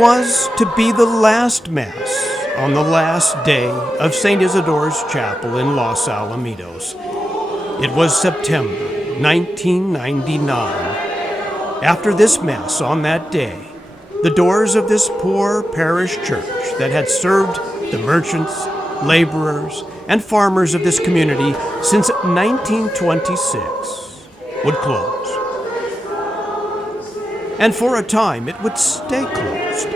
was to be the last Mass on the last day of St. Isidore's Chapel in Los Alamitos. It was September 1999. After this Mass on that day, the doors of this poor parish church that had served the merchants, laborers, and farmers of this community since 1926 would close. And for a time it would stay closed.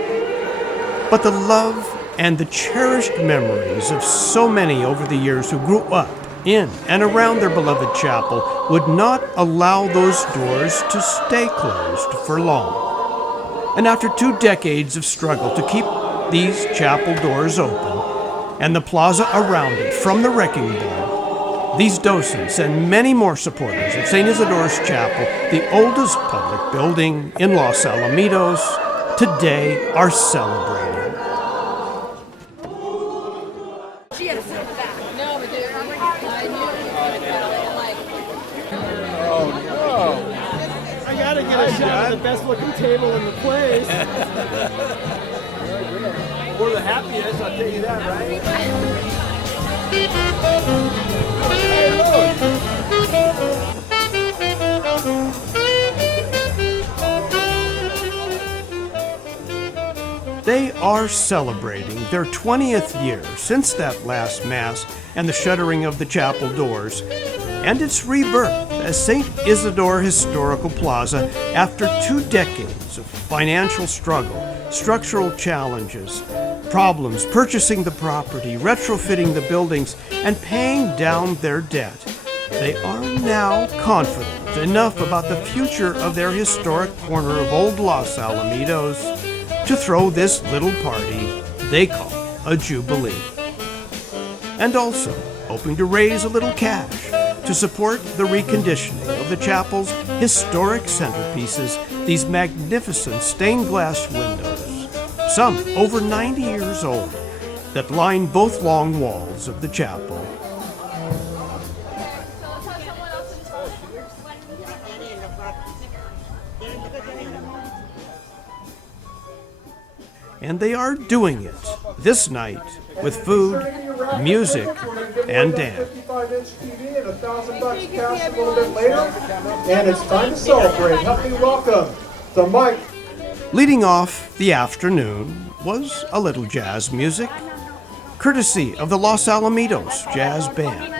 But the love and the cherished memories of so many over the years who grew up in and around their beloved chapel would not allow those doors to stay closed for long. And after 2 decades of struggle to keep these chapel doors open and the plaza around it from the wrecking ball, these docents and many more supporters of St. Isidore's Chapel, the oldest public building in Los Alamitos, today are celebrating. I gotta get a shot of the best looking table in the place. We're the happiest, I'll tell you that, right? Hey, look! They are celebrating their 20th year since that last Mass and the shuttering of the chapel doors, and its rebirth as St. Isidore Historical Plaza after 2 decades of financial struggle, structural challenges, problems purchasing the property, retrofitting the buildings, and paying down their debt. They are now confident enough about the future of their historic corner of Old Los Alamitos to throw this little party they call a Jubilee. And also hoping to raise a little cash to support the reconditioning of the chapel's historic centerpieces, these magnificent stained glass windows, some over 90 years old, that line both long walls of the chapel. And they are doing it this night with food, music, and dance. $1,000 cash a little bit later, and it's time to celebrate. Help me welcome to Mike. Leading off the afternoon was a little jazz music, courtesy of the Los Alamitos Jazz Band,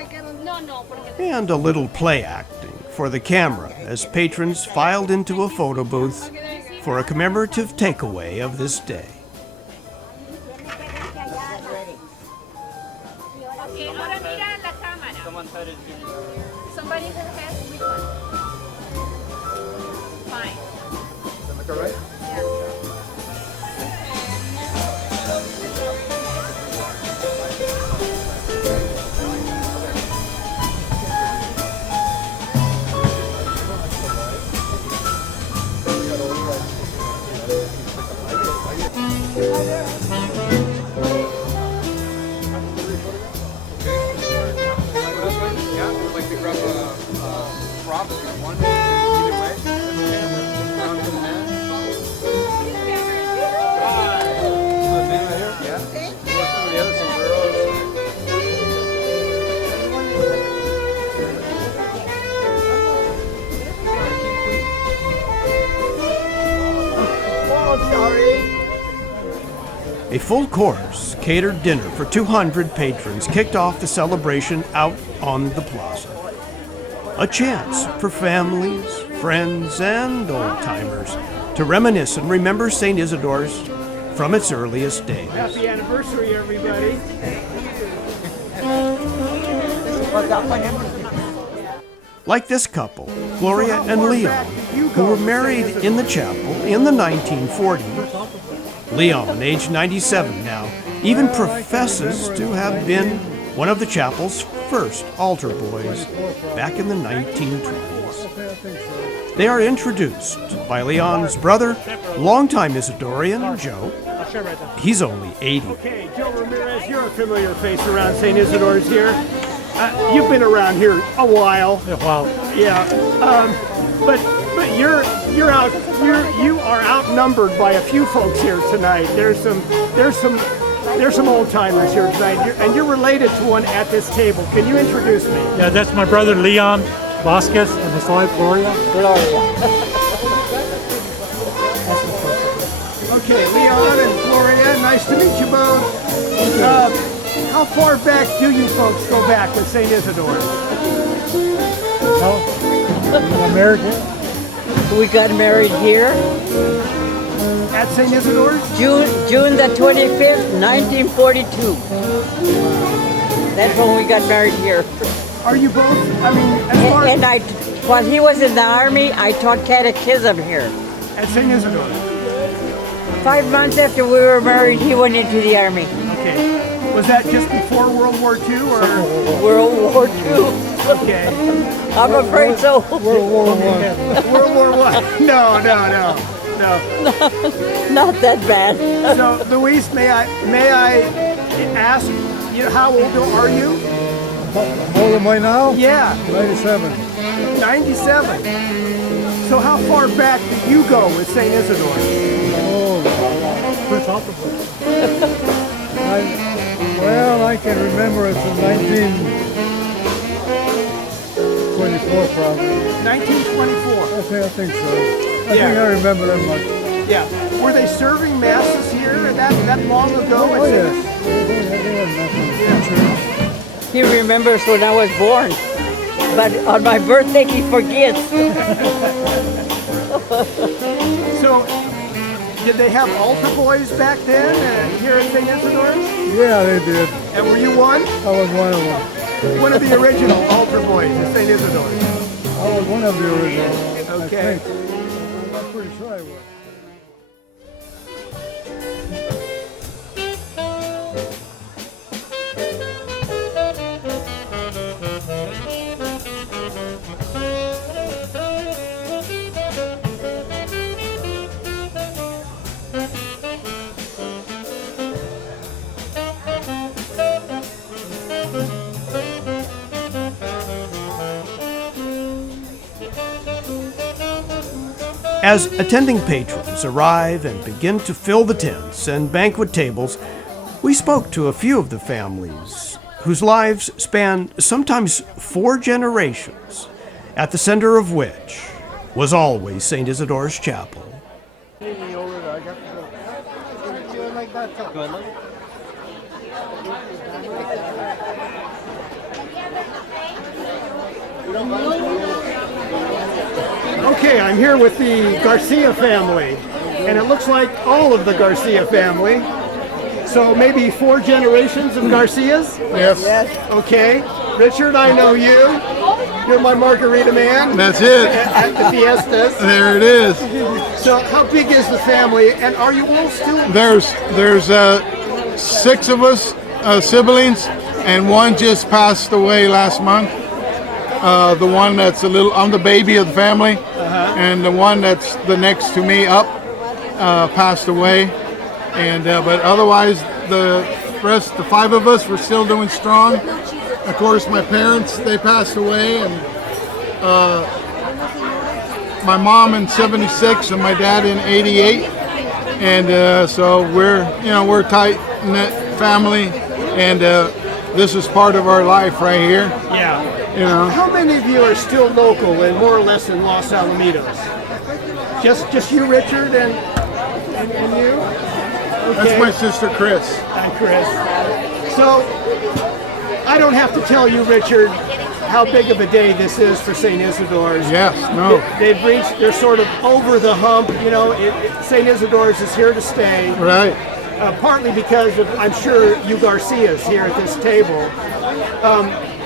and a little play acting for the camera as patrons filed into a photo booth for a commemorative takeaway of this day. Somebody that has which one? Fine. Look all right? A full-course catered dinner for 200 patrons kicked off the celebration out on the plaza. A chance for families, friends, and old-timers to reminisce and remember St. Isidore's from its earliest days. Happy anniversary, everybody. Like this couple, Gloria and Leon, who were married in the chapel in the 1940s. Leon, age 97 now, even professes to have been one of the chapel's first altar boys back in the 1920s. They are introduced by Leon's brother, longtime Isidorian, Joe. He's only 80. Okay, Joe Ramirez, you're a familiar face around St. Isidore's here. You've been around here a while. A while. Yeah. But But you are outnumbered by a few folks here tonight. There's some old timers here tonight, and you're related to one at this table. Can you introduce me? Yeah, that's my brother Leon Vasquez and his wife Gloria. Okay, Leon and Gloria, nice to meet you both. How far back do you folks go back with St. Isidore? Oh, married here? We got married here At St. Isidore's? June the 25th, 1942. That's when we got married here. Are you both? I mean, as far And while he was in the army, I taught catechism here. at St. Isidore. 5 months after we were married, he went into the army. Okay. Was that just before World War II or? World War II. Okay. I'm afraid so. World War I. World War I. No. Not that bad. So, Luis, may I ask, how old are you? How old am I now? Yeah, 97. 97. So how far back did you go with St. Isidore? Oh, Prince Alfred. I can remember it from 1924 probably. 1924. I think so. I think I remember that much. Yeah. Were they serving masses here that long ago? Oh yes. They had nothing. He remembers when I was born, but on my birthday he forgets. So, did they have altar boys back then here at St. Isidore's? Yeah, they did. And were you one? I was one of them. One of the original altar boys at St. Isidore's? I was one of the originals. Okay. I think. I'm pretty sure I was. As attending patrons arrive and begin to fill the tents and banquet tables, we spoke to a few of the families whose lives span sometimes 4 generations, at the center of which was always St. Isidore's Chapel. Okay, I'm here with the Garcia family, and it looks like all of the Garcia family. So maybe 4 generations of Garcias? Yes. Okay. Richard, I know you. You're my margarita man. That's it. At the fiestas. There it is. So how big is the family, and are you all still? There's 6 of us siblings, and one just passed away last month. The one that's I'm the baby of the family, and the one that's the next to me up passed away. And but otherwise, the 5 of us, were still doing strong. Of course, my parents, they passed away, and my mom in '76 and my dad in '88. And so we're a tight-knit family, and this is part of our life right here. Yeah. How many of you are still local and more or less in Los Alamitos? Just you, Richard, and you? Okay. That's my sister Chris. Hi, Chris. So, I don't have to tell you, Richard, how big of a day this is for St. Isidore's. Yes, no. They're sort of over the hump, St. Isidore's is here to stay. Right. Partly because of, I'm sure, you Garcias here at this table.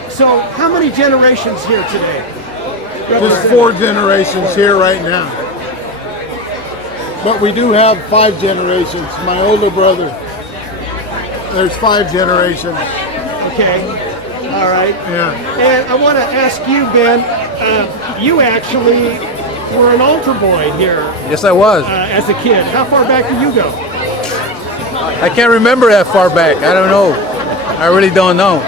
So how many generations here today? Just 4 generations here right now. But we do have 5 generations. My older brother, there's 5 generations. Okay, all right. Yeah. And I want to ask you, Ben, you actually were an altar boy here Yes, I was. as a kid. How far back do you go? I can't remember that far back. I don't know. I really don't know.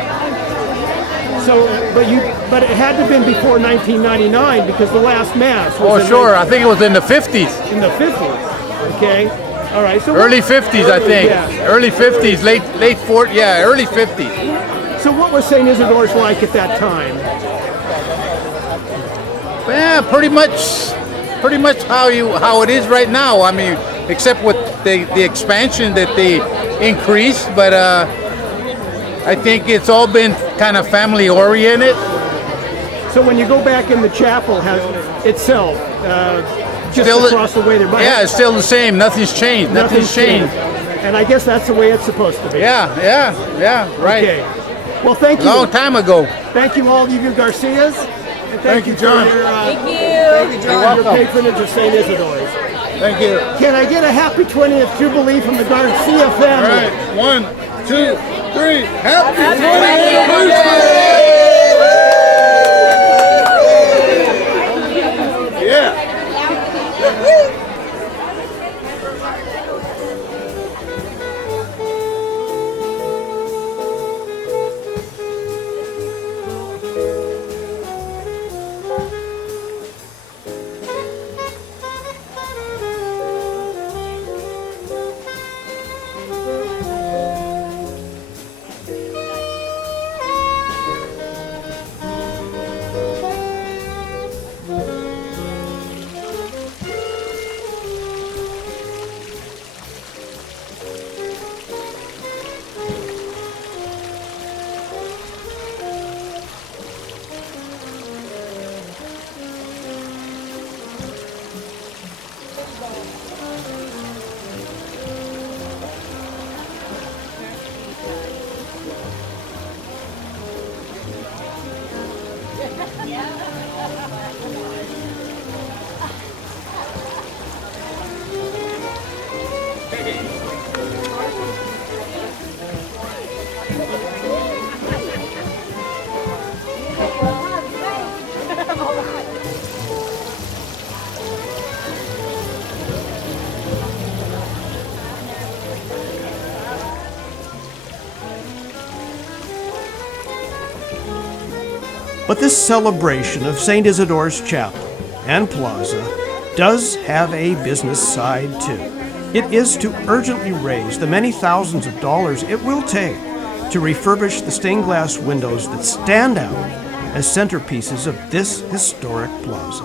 but it had to have been before 1999 because the last mass was I think it was in the 50s. in the 50s. Okay, all right. So Early 50s, I think. Yeah. Early 50s, late 40s, yeah, early 50s. So what was St. Isidore's like at that time? Yeah, pretty much how it is right now. I mean, except with the expansion that they increased, but I think it's all been kind of family oriented. So when you go back in the chapel itself, just Still across the way there, Yeah, it's still the same. Nothing's changed. Nothing's changed. And I guess that's the way it's supposed to be. Yeah, right. Okay. Well, thank you. Long time ago. Thank you, all of you Garcias. And thank you, John. For your, your patronage of St. Isidore's. Thank you. Can I get a happy 20th Jubilee from the Garcia family? All right, 1, 2, 3. Happy 20th anniversary! Yeah. But this celebration of St. Isidore's Chapel and Plaza does have a business side too. It is to urgently raise the many thousands of dollars it will take to refurbish the stained glass windows that stand out as centerpieces of this historic plaza.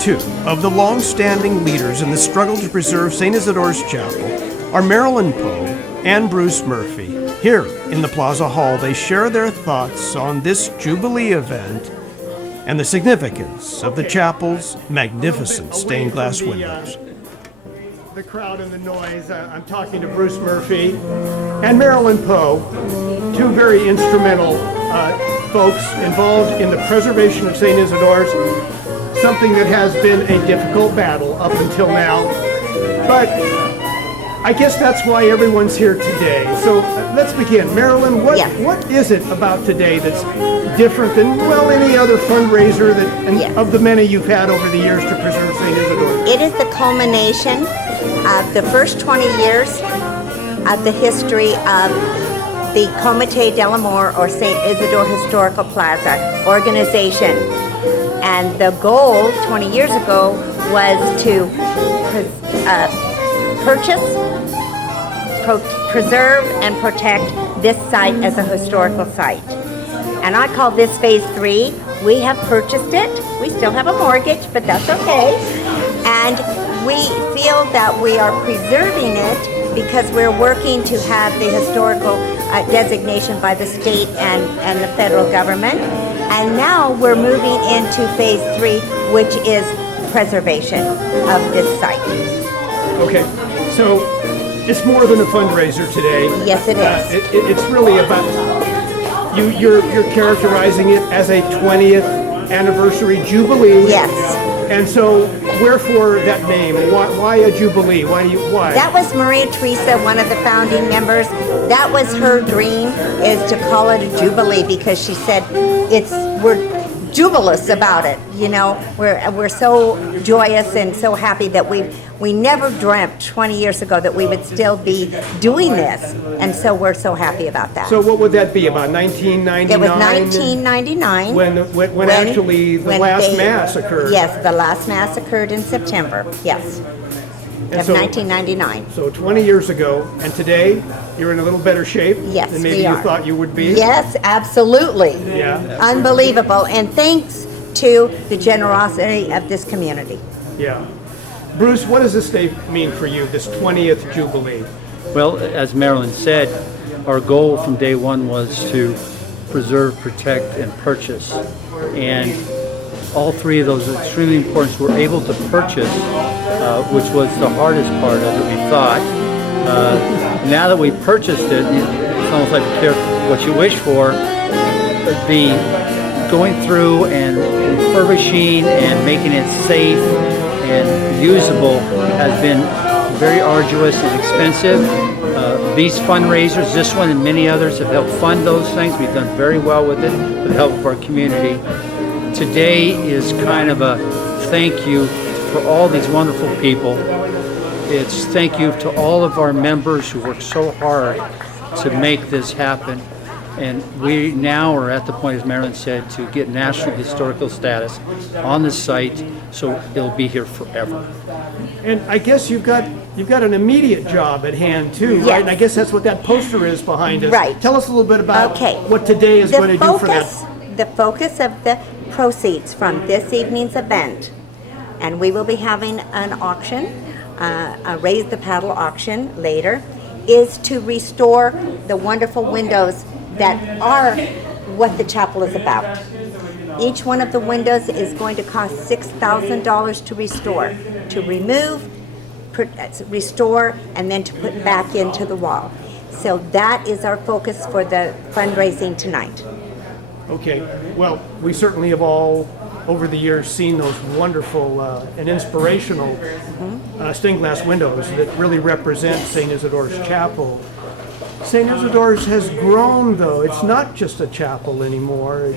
Two of the long-standing leaders in the struggle to preserve St. Isidore's Chapel are Marilyn Poe and Bruce Murphy. Here in the Plaza Hall, they share their thoughts on this Jubilee event and the significance of the chapel's magnificent stained glass windows. The crowd and the noise. I'm talking to Bruce Murphy and Marilyn Poe, two very instrumental folks involved in the preservation of St. Isidore's, something that has been a difficult battle up until now. But I guess that's why everyone's here today. So let's begin. Marilyn, what is it about today that's different than, well, any other fundraiser of the many you've had over the years to preserve St. Isidore? It is the culmination of the first 20 years of the history of the Comite Del Amor, or St. Isidore Historical Plaza organization. And the goal 20 years ago was to preserve and protect this site as a historical site. And I call this phase 3. We have purchased it. We still have a mortgage, but that's okay. And we feel that we are preserving it because we're working to have the historical designation by the state and the federal government. And now we're moving into phase 3, which is preservation of this site. Okay, so it's more than a fundraiser today. Yes, it is. It's really about, you're characterizing it as a 20th anniversary Jubilee. Yes. And so, wherefore that name? Why a Jubilee? Why? That was Maria Teresa, one of the founding members. That was her dream, is to call it a Jubilee, because she said jubilous about it. You know, we're so joyous and so happy that we never dreamt 20 years ago that we would still be doing this, and so we're so happy about that. So what would that be, about 1999? It was 1999 when actually the last Mass occurred. Yes, the last Mass occurred in September, yes, And of so- 1999. So 20 years ago, and today you're in a little better shape Yes, than maybe we you are. thought you would be. Yes, absolutely. Yeah. Unbelievable, and thanks to the generosity of this community. Yeah. Bruce, what does this day mean for you, this 20th Jubilee? Well, as Marilyn said, our goal from day one was to preserve, protect, and purchase. And all three of those are extremely important. We're able to purchase, which was the hardest part of it, we thought. Now that we purchased it, it's almost like be careful what you wish for. The going through and refurbishing and making it safe and usable has been very arduous and expensive. These fundraisers, this one and many others, have helped fund those things. We've done very well with it with the help of our community. Today is kind of a thank you for all these wonderful people. It's thank you to all of our members who worked so hard to make this happen. And we now are at the point, as Marilyn said, to get national historical status on the site, so it'll be here forever. And I guess you've got an immediate job at hand too, Yes. right? And I guess that's what that poster is behind us. Right. Tell us a little bit about Okay. what today is going to do for that. The focus of the proceeds from this evening's event, and we will be having an auction, a Raise the Paddle auction later, is to restore the wonderful windows that are what the chapel is about. Each one of the windows is going to cost $6,000 to restore, to remove, restore, and then to put back into the wall. So that is our focus for the fundraising tonight. Okay. Well, we certainly have all, over the years, seen those wonderful and inspirational stained glass windows that really represent St. Isidore's Chapel. St. Isidore's has grown, though. It's not just a chapel anymore.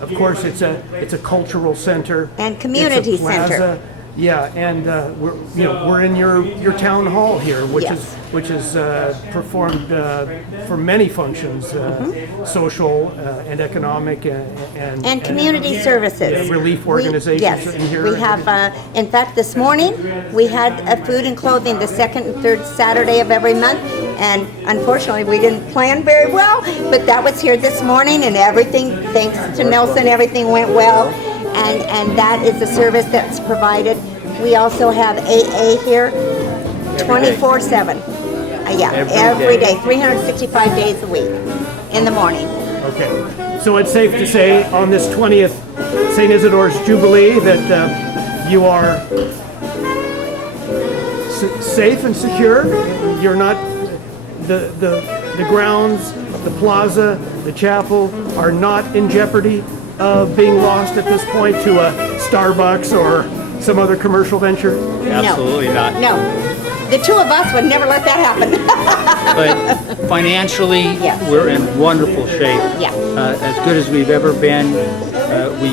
Of course, it's a cultural center And community it's a plaza. center. Yeah, and we're in your town hall here, which Yes. is performed for many functions, social and economic And community services. relief organizations Yes, in here. we have, in fact, this morning, we had food and clothing the second and third Saturday of every month, and unfortunately, we didn't plan very well, but that was here this morning, and everything, thanks to Nelson, everything went well, and that is the service that's provided. We also have AA here, 24/7. Every day, 365 days a week, in the morning. Okay, so it's safe to say on this 20th St. Isidore's Jubilee that you are safe and secure. You're not, the grounds, the plaza, the chapel are not in jeopardy of being lost at this point to a Starbucks or some other commercial venture? Absolutely not. No, the two of us would never let that happen. But financially, Yes. we're in wonderful shape. Yeah. As good as we've ever been. We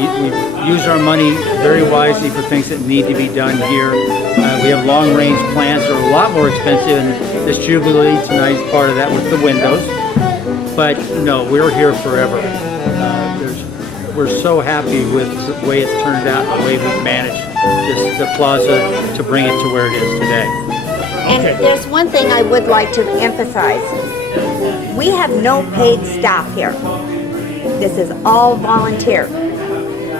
use our money very wisely for things that need to be done here. We have long-range plans that are a lot more expensive, and this Jubilee tonight is part of that with the windows. But no, we're here forever. We're so happy with the way it's turned out, the way we've managed the plaza to bring it to where it is today. And there's one thing I would like to emphasize. We have no paid staff here. This is all volunteer.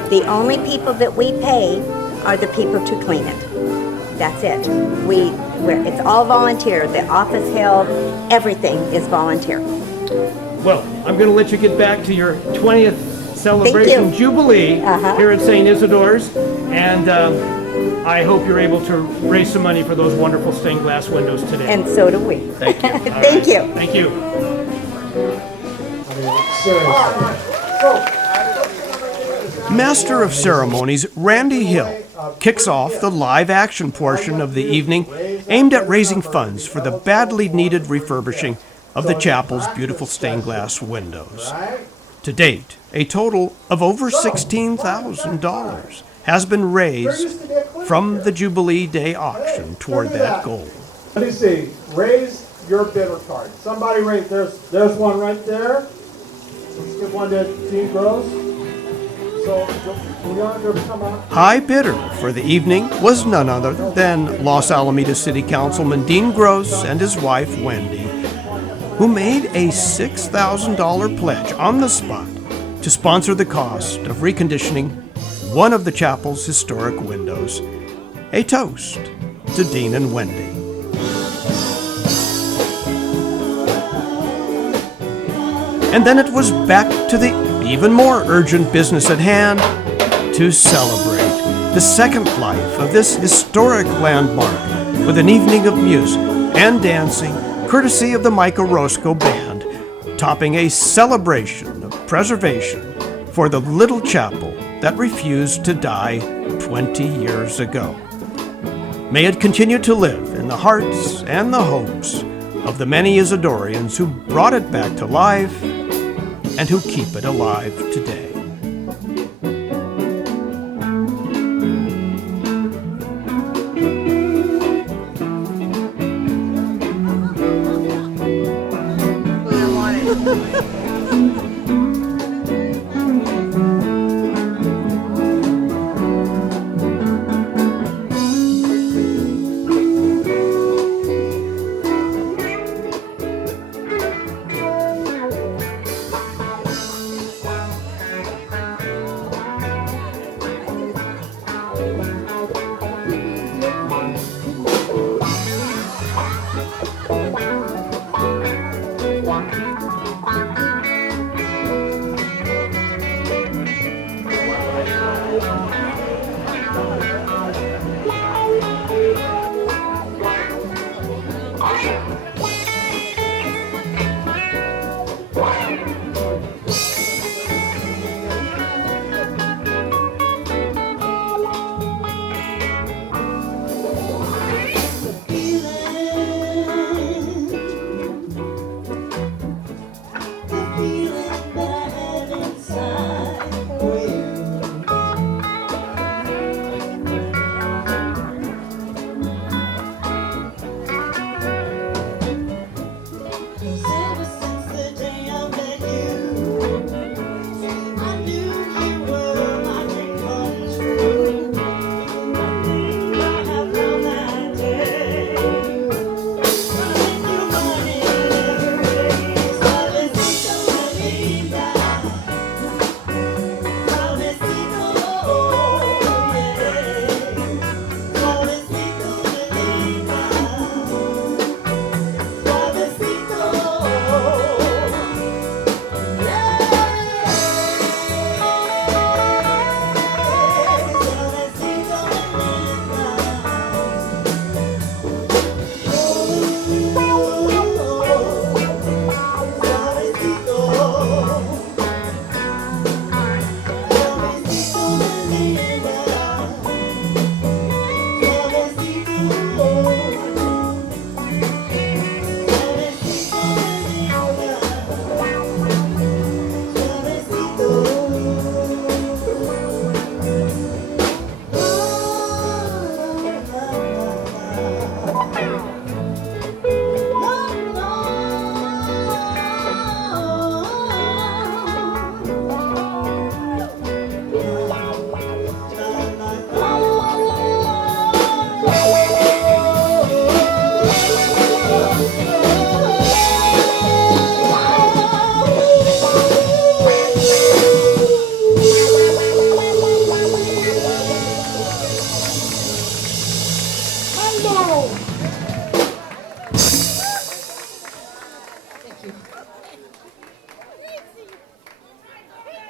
The only people that we pay are the people to clean it. That's it. It's all volunteer. The office held, everything is volunteer. Well, I'm going to let you get back to your 20th celebration Jubilee here at St. Isidore's, and I hope you're able to raise some money for those wonderful stained glass windows today. And so do we. Thank you. Thank you. Thank you. Master of Ceremonies Randy Hill kicks off the live action portion of the evening aimed at raising funds for the badly needed refurbishing of the chapel's beautiful stained glass windows. To date, a total of over $16,000 has been raised from the Jubilee Day auction toward that goal. Let me see. Raise your bidder card. Somebody raise. There's one right there. Let's give one to Dean Gross. So, come up. High bidder for the evening was none other than Los Alamitos City Councilman Dean Gross and his wife Wendy, who made a $6,000 pledge on the spot to sponsor the cost of reconditioning one of the chapel's historic windows. A toast to Dean and Wendy. And then it was back to the even more urgent business at hand to celebrate the second life of this historic landmark with an evening of music and dancing courtesy of the Mike Orozco Band, topping a celebration of preservation for the little chapel that refused to die 20 years ago. May it continue to live in the hearts and the hopes of the many Isidorians who brought it back to life and who keep it alive today.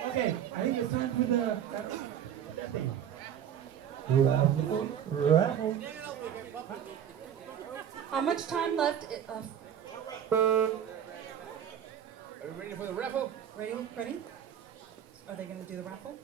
Okay, I think it's time for the that thing. Raffle. How much time left? Are we ready for the raffle? Ready? Ready? Are they going to do the raffle?